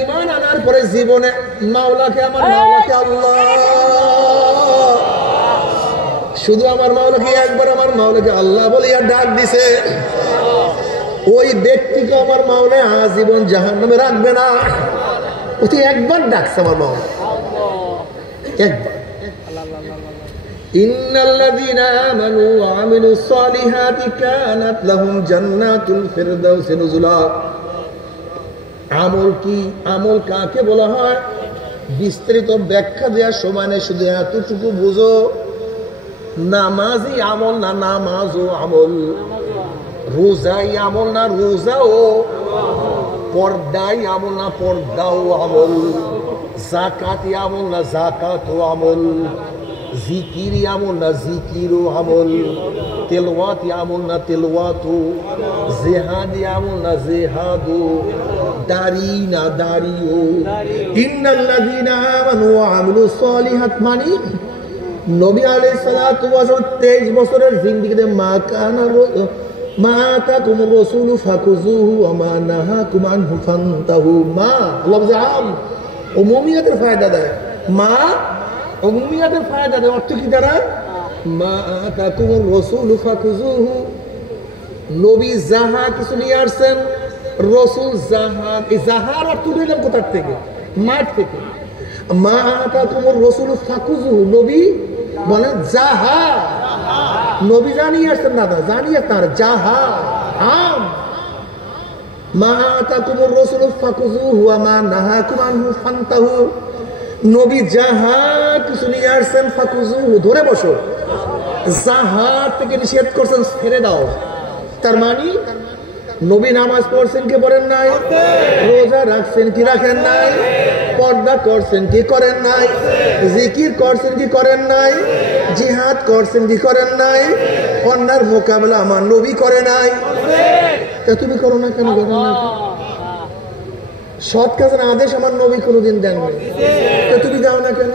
ঈমান আনার পরে জীবনে মাওলাকে আমার মাওলাকে আল্লাহ, শুধু আমার মাওলাকে একবার আমার মাওলাকে আল্লাহ বলিয়া ডাক দিছে, ওই ব্যক্তিকে আমার মাওলা আজীবন জাহান্নামে রাখবে না। ওই একবার ডাকছে আমার মাওলা, একবার। ইন্নাল্লাযীনা আমানু ওয়া আমিলুস সালিহাতি কানাত লাহুম জান্নাতুল ফিরদাউসি নুজুলা। আমল কি, আমল কাকে বলা হয় বিস্তারিত ব্যাখ্যা দেওয়ার সময় নেই, শুধু এতটুকু বুঝো, নামাজই আমল না নামাজও আমল, রোজাই আমল না রোজাও, পর্দাই আমল না পর্দাও আমল, যাকাতি আমল না যাকাতও আমল, জিকিরি আমল না জিকিরও আমল, তেলাওয়াতি আমল না তেলাওয়াতও, জিহাদি আমল না জিহাদও, দাড়ি না দাড়িও। ইন্নাল্লাযীনা আমানু ওয়া আমিলুস সালিহাত মানে নবী আলাইহিস সালাতু ওয়াস সালাম 23 বছরের জিন্দেগিতে মা আতাকুমুর রাসূলু ফাকুযুহু ওয়া মা নাহাকুম আনহু ফান্তাহু। মা লফজ আম, উমুমিয়াতের ফায়দা দেয়, মা উমুমিয়াতের ফায়দা দেয়। অর্থ কি দ্বারা? মা আতাকুমুর রাসূলু ফাকুযুহু, নবী যাহা কিছু নিয়ে আসছেন, রাসূল যাহা, এই যাহার অর্থ নিলাম কোথা থেকে? মাঠ থেকে। মা আতাকুমুর রাসূলু ফাকুযুহু, নবী বলেন যাহা, নবী জানিয়ে আসছেন, দাদা জানিয়ে তার যাহা আম। মা আতাকুমুর রাসূলু ফাকুযুহু ওয়া মা নাহাকুম আনহু ফান্তাহু, নবী যাহা কিছু নিয়ে আসছেন ফাকুযুহু ধরে বসো, যাহা থেকে নিষেধ করছেন ছেড়ে দাও। তার মানে নবী নামাজ পড়ছেন কি পড়েন নাই, রোজা রাখছেন কি রাখেন নাই, পর্দা করছেন কি করেন নাই, জিকির করছেন কি করেন নাই, জিহাদ করছেন কি করেন নাই, অন্যার মোকাবেলা আমার নবী করে নাই। তা তুমি করো না কেন? করো না, সৎ কাজের আদেশ আমার নবী কোনোদিন দেন নাই, তা তুমি দাও না কেন?